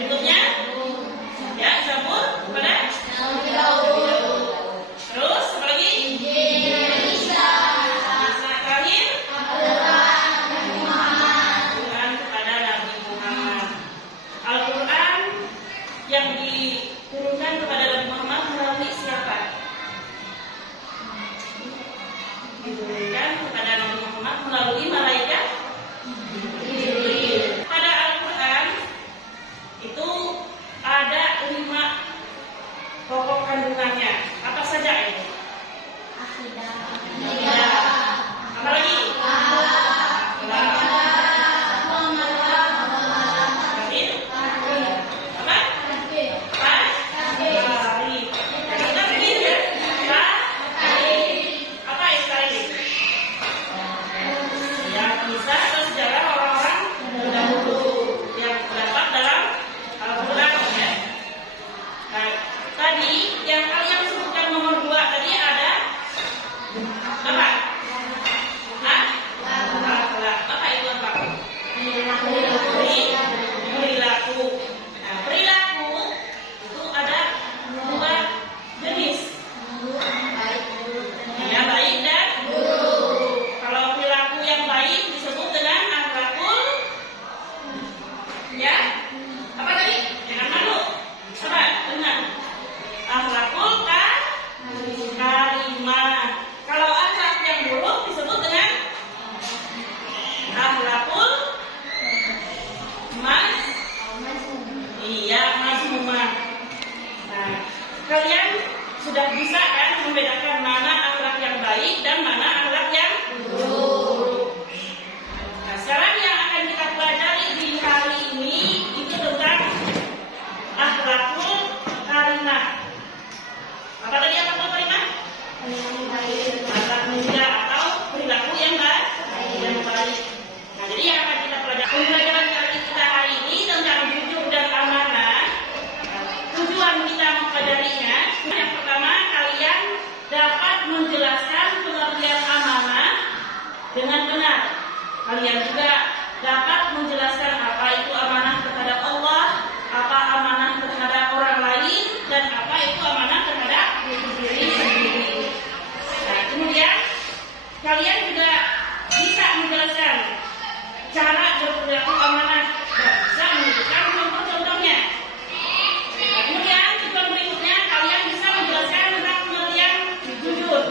Berikutnya, ya Zabur kepada terus apa lagi? Terakhir Al-Quran kepada Nabi Muhammad. Al-Quran yang diturunkan kepada Nabi Muhammad melalui siapa? Diturunkan kepada Nabi Muhammad melalui malaikat Jibril. Pada Al-Quran itu ada 5 pokok kandungannya. Apa saja itu? Apa lagi? Kalian sudah bisa kan membedakan mana akhlak yang baik dan mana akhlak yang buruk. Nah, sekarang yang akan kita pelajari di hari ini itu tentang akhlakul karimah. Apa tadi akhlakul karimah? Akhlak mulia atau perilaku yang baik. Nah, jadi yang akan kita pelajari pembelajaran kita hari ini tentang jujur dan amanah. Tujuan kita mempelajarinya, yang pertama kalian dapat menjelaskan pengertian amanah dengan benar. Kalian juga dapat menjelaskan apa itu amanah terhadap Allah, apa amanah terhadap orang lain, dan apa itu amanah terhadap diri sendiri. Nah, kemudian kalian juga bisa menjelaskan cara berperilaku amanah dan bisa menunjukkan contoh-contohnya. Kemudian tujuan berikutnya kalian bisa menjelaskan tentang pengertian jujur.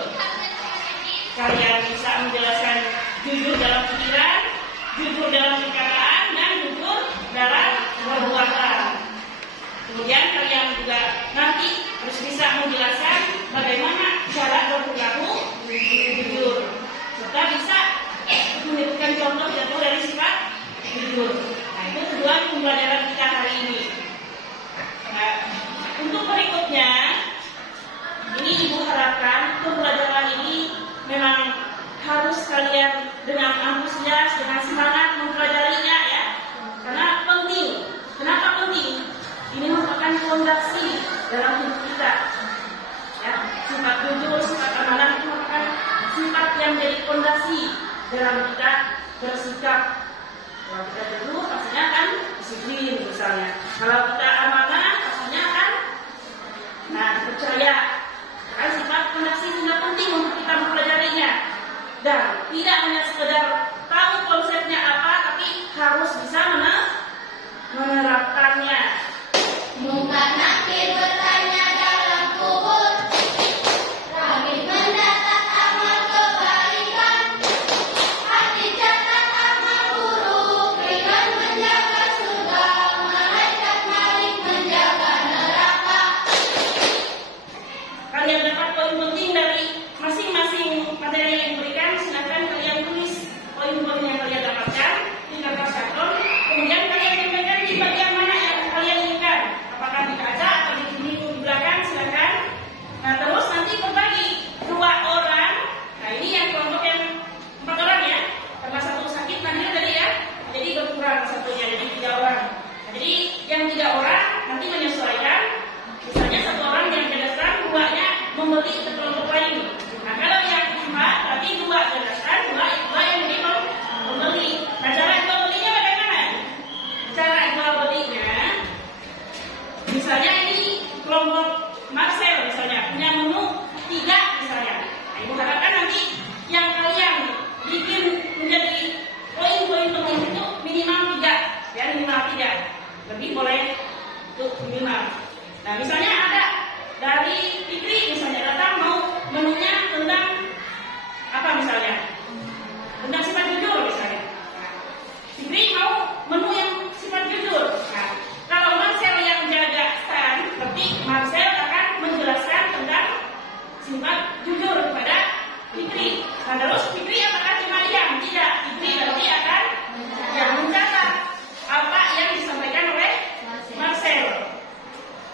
Kalian bisa menjelaskan jujur dalam pikiran, jujur dalam perkataan, dan jujur dalam perbuatan. Kemudian kalian juga nanti harus bisa menjelaskan bagaimana cara berperilaku jujur, serta bisa menyebutkan contoh-contoh dari sifat jujur. Nah, itu tujuan pembelajaran kita hari ini. Nah, untuk berikutnya, ini Ibu harapkan pembelajaran ini memang harus kalian dengan antusias, dengan semangat mempelajarinya ya, karena penting. Kenapa penting? Ini merupakan fondasi dalam hidup kita. Ya, sifat jujur, sifat amanah itu merupakan sifat yang menjadi fondasi dalam kita bersikap. Kalau kita jujur, pastinya kan disiplin misalnya. Kalau kita amanah, pastinya kan percaya. Kan sifat fondasi sangat penting untuk kita mempelajarinya. Dan tidak hanya sekedar tahu konsepnya apa, tapi harus bisa menerapkannya. Bukan nakir bertanya dalam kubur, Rahim mendapat amal kebaikan, hati catat amal buruk, ringan menjaga surga, malaikat malik menjaga neraka. Kalian dapat poin penting dari masing-masing materi yang diberikan. Silakan kalian tulis poin-poin yang kalian dapatkan di kertas karton. Kemudian kalian sampaikan di bagian mana yang kalian inginkan. Apakah di kaca atau di dinding di belakang, silakan. Nah, terus nanti berbagi 2 orang. Nah, ini yang kelompok yang 4 orang ya, karena satu sakit nanti tadi ya, jadi berkurang satunya, jadi 3 orang. Nah, jadi yang 3 orang nanti menyesuaikan. Misalnya 1 orang yang jelaskan, 2-nya membeli ke kelompok lain. Nah, kalau yang 4 tadi 2 jelaskan, 2 yang jadi membeli. Nah, cara jual belinya bagaimana? Cara jual belinya untuk minimal. Nah, misalnya ada dari Fikri misalnya datang mau menunya tentang apa misalnya? Tentang sifat jujur misalnya. Fikri mau menu yang sifat jujur. Nah, kalau Marcel yang jaga stand, berarti Marcel akan menjelaskan tentang sifat jujur kepada Fikri. Nah, terus Fikri apakah cuma diam? Tidak. Fikri berarti akan mencatat apa yang disampaikan oleh Marcel.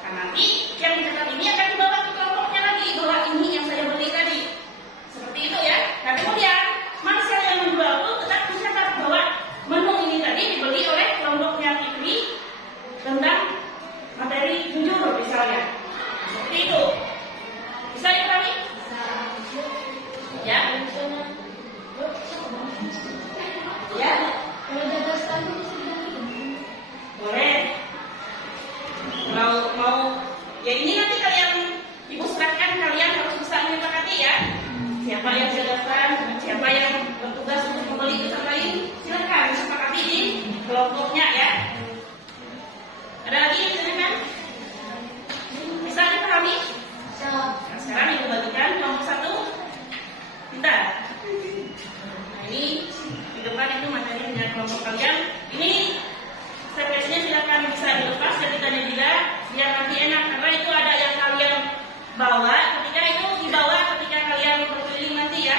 Nah, nanti yang dicatat ini akan dibawa ke kelompoknya lagi, bahwa ini yang saya beli tadi. Seperti itu ya. Nah, kemudian Marcel yang menjual itu tetap mencatat bahwa menu ini tadi dibeli oleh kelompoknya Fikri tentang materi jujur misalnya. Seperti itu. Bisa dipahami? Ya. Ya. Boleh. Mau ya ini nanti kalian ibu serahkan, kalian harus bisa menyepakati ya. Siapa yang silakan, siapa yang bertugas untuk membeli itu lain, silakan sepakati di kelompoknya ya. Ada lagi yang ditanyakan? Bisa dipahami? Nah, sekarang ibu bagikan kelompok 1. Pintar. Nah, ini di depan itu materinya kelompok kalian. Ini surprise-nya silakan bisa dilepas ketikanya juga, biar nanti enak, karena itu ada yang kalian bawa. Ketika itu dibawa ketika kalian berkeliling nanti ya.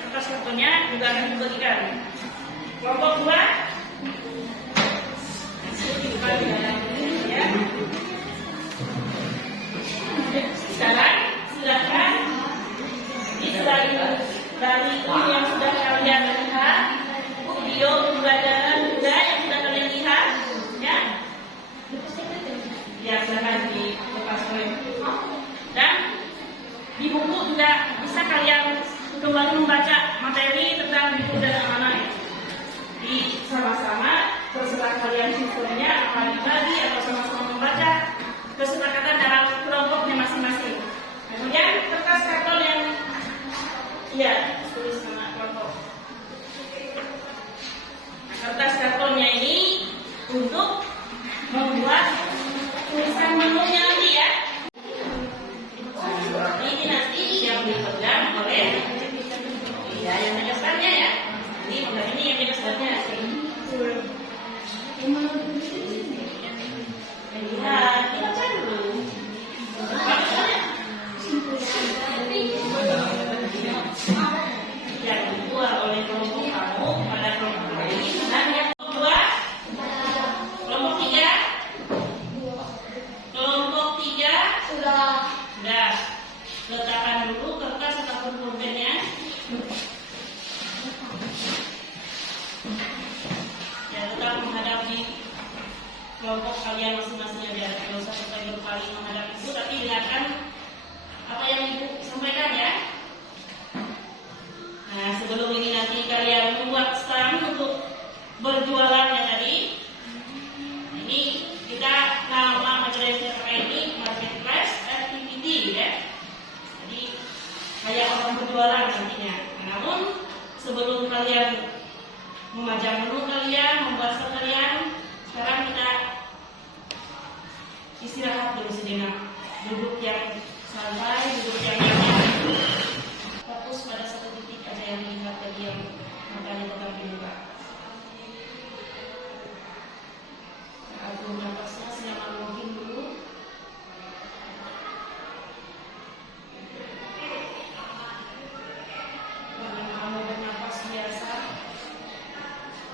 Kertas kartonnya juga akan dibagikan. Kelompok 2. Di depan ya. Sekarang silakan di selain dari video yang sudah kalian lihat, video pembelajaran juga yang sudah kalian lihat, ya, ya silakan dilepas oleh. Dan di buku juga bisa kalian kembali membaca materi tentang hidup dan amanah. Di sama-sama terserah kalian sistemnya apa dibagi atau sama-sama membaca, kesepakatan dalam kelompoknya masing-masing. Kemudian kertas karton yang tulis nama kelompok. Nah, kertas kartonnya ini untuk membuat tulisan menunya nanti ya. Ini nanti yang dipegang oleh yang menjelaskannya ya. Ini yang menjelaskannya. Lihat, dibaca dulu. Yang dibuat oleh kelompok kamu pada kelompok ini. Dan yang kedua, kelompok 3. Kelompok 3 sudah. Letakkan dulu kertas ataupun pulpennya. Ya, tetap menghadapi kelompok kalian masing-masing aja. Tidak usah sampai berpaling menghadap ibu, tapi dengarkan apa yang ibu sampaikan ya. Nah, sebelum ini nanti kalian membuat stand untuk berjualannya tadi. Ini kita nama materinya pakai ini marketplace activity ya. Jadi kayak orang berjualan nantinya. Namun sebelum kalian memajang menu kalian, membuat stand kalian, sekarang kita istirahat dulu sejenak. Duduk yang santai, duduk yang nyaman. Fokus pada satu titik aja yang dilihat tadi yang matanya tetap dibuka. Atur nafasnya senyaman mungkin dulu. Dengan kamu bernafas biasa,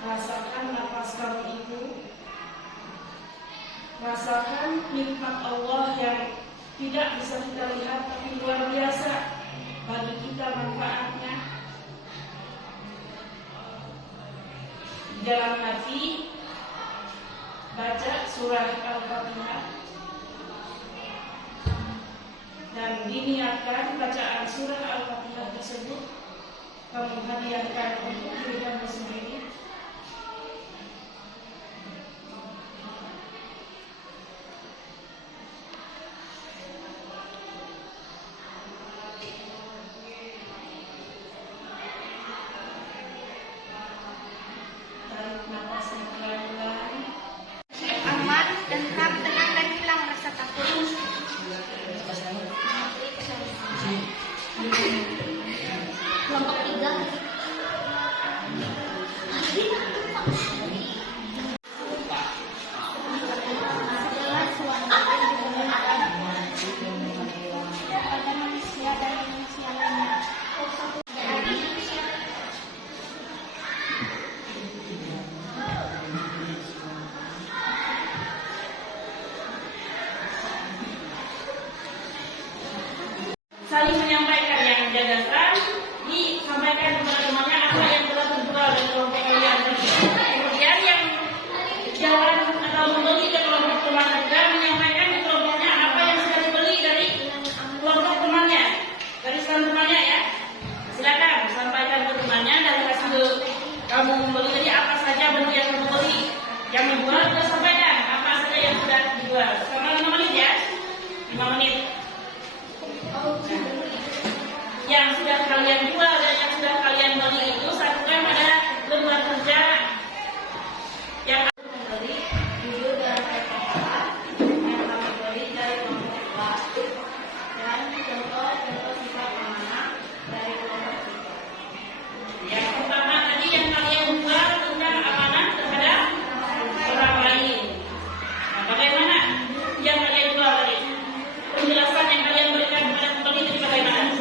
rasakan nafas kamu itu. Rasakan nikmat Allah yang tidak bisa kita lihat tapi luar biasa bagi kita manfaatnya. Dalam hati baca surah Al-Fatihah dan diniatkan bacaan surah Al-Fatihah tersebut kamu hadiahkan untuk diri kamu sendiri. Aman, tentram, tenang, dijual. Selama 5 menit ya. 5 menit. Yang sudah kalian jual dan yang sudah kalian beli itu satukan pada lembar kerja yang Membeli judul dan perkataan yang kami beli dari kelompok kelas dan contoh-contoh sifat amanah dari kelompok kita. yang pertama tadi yang kalian jual tentang amanah terhadap orang lain. Nah, bagaimana yang kalian jual tadi? Penjelasan yang kalian berikan kepada pembeli itu bagaimana?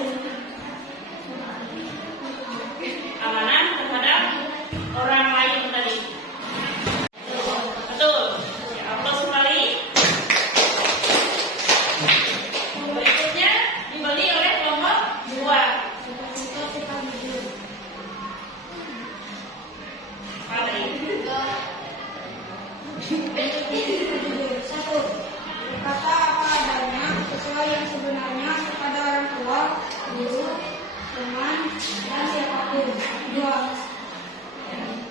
Amanah terhadap orang lain tadi. Betul. Ya, aplaus kembali. Berikutnya dibeli oleh kelompok 2. Contoh sifat jujur. Apa tadi? Jujur. 1. Berkata apa adanya sesuai yang sebenarnya kepada orang tua, guru, teman, dan siapapun. 2.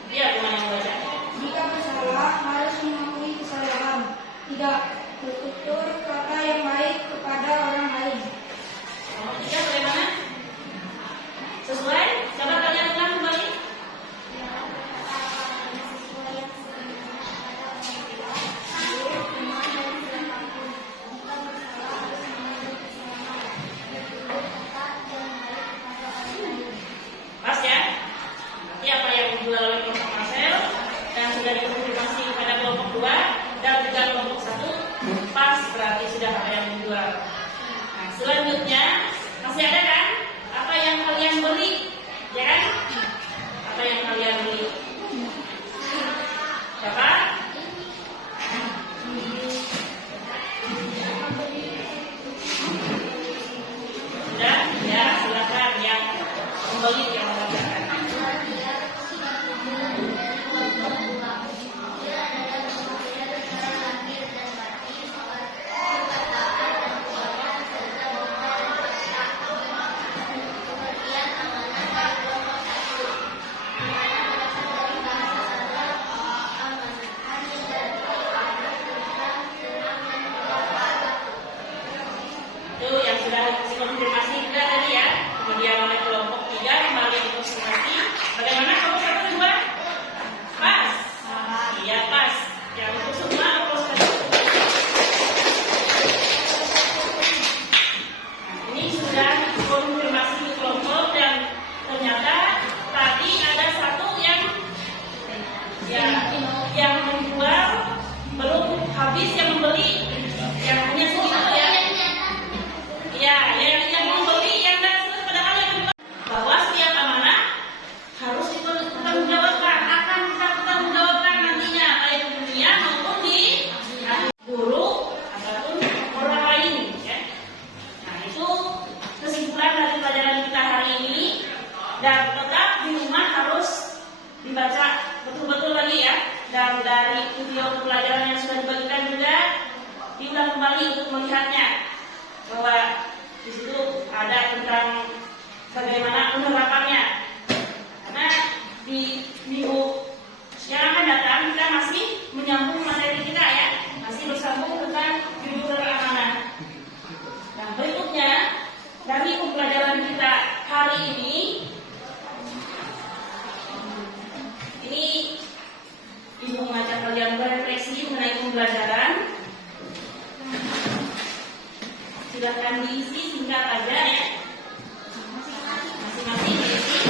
Iya, gimana yang baca? Jika bersalah harus mengakui kesalahan. 3. Bertutur kata yang baik kepada orang lain. Nomor 3 bagaimana? Sesuai? Coba kalian ulang kembali. Pas ya? Berarti apa yang dijual oleh kelompok Marcel dan sudah dikonfirmasi kepada kelompok 2 dan juga kelompok 1 pas, berarti sudah apa yang dijual. Nah, selanjutnya masih ada kan? Apa yang kalian beli? Ya kan? Apa yang kalian beli? Siapa? Sudah? Ya, silakan yang membeli yang membacakan. Itu yang sudah dikonfirmasi juga tadi ya. Kemudian oleh kelompok 3 kembali dikonfirmasi. Bagaimana kelompok 1 2? Pas. Iya pas. Yang untuk semua aplaus tadi. Nah, ini sudah dikonfirmasi di kelompok dan ternyata tadi ada satu yang menjual belum habis yang membeli, yang hanya segitu ya. Ya, yang membeli yang tidak selesai padahal yang menjual bahwa setiap amanah harus dipertanggungjawabkan, akan kita pertanggungjawabkan nantinya baik di dunia maupun di guru ataupun orang lain ya. Nah, itu kesimpulan dari pelajaran kita hari ini dan tetap di rumah harus dibaca betul-betul lagi ya, dan dari video pelajaran yang sudah dibagikan juga diulang kembali untuk melihatnya bahwa di situ ada tentang bagaimana penerapannya. Karena di minggu yang akan datang kita masih menyambung materi kita ya, masih bersambung tentang judul amanah. Nah, berikutnya dari pembelajaran kita hari ini Ibu mengajak kalian berefleksi mengenai pembelajaran. Silahkan diisi singkat aja ya. Masing-masing diisi.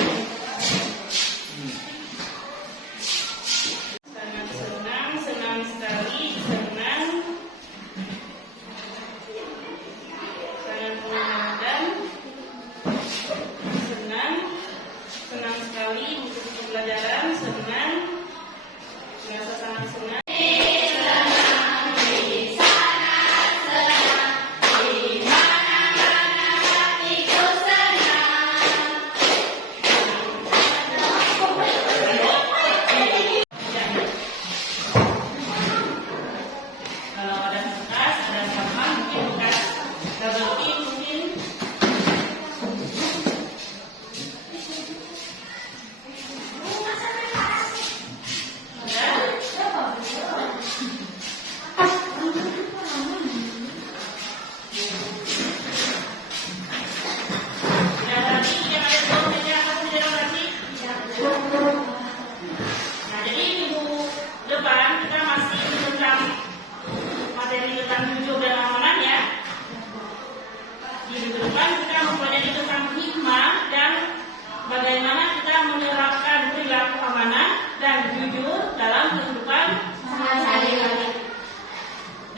Sangat senang, senang sekali, senang. Sangat menyenangkan. Senang, senang sekali untuk pembelajaran, senang. Merasa sangat senang. Di sana senang, di mana-mana hati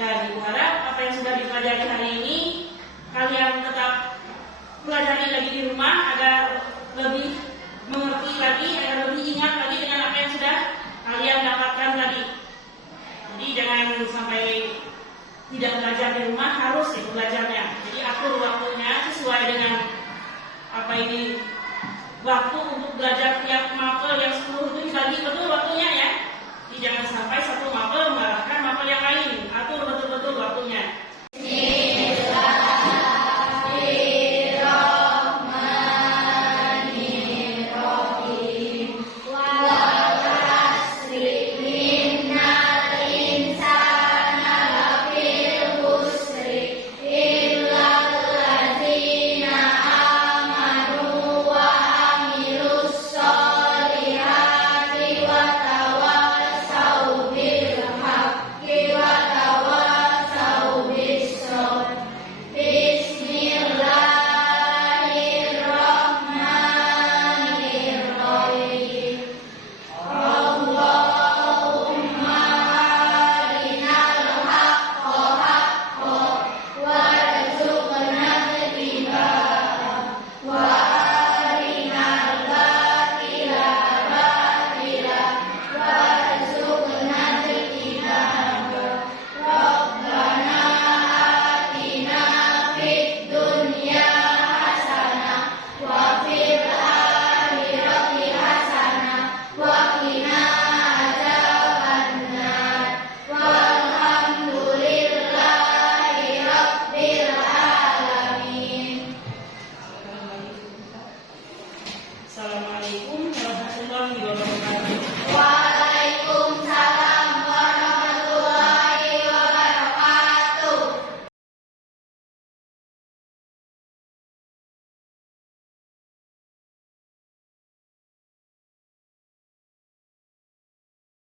Dan Ibu harap apa yang sudah dipelajari hari ini kalian tetap pelajari lagi di rumah agar lebih mengerti lagi, agar lebih ingat lagi dengan apa yang sudah kalian dapatkan tadi. Jadi jangan sampai tidak belajar di rumah, harus itu belajarnya. Jadi atur waktunya sesuai dengan apa ini waktu untuk belajar tiap mapel yang 10 itu dibagi betul waktunya ya. Jadi jangan sampai satu mapel mengalahkan mapel yang lain. Atur betul-betul waktunya. Assalamualaikum warahmatullahi wabarakatuh.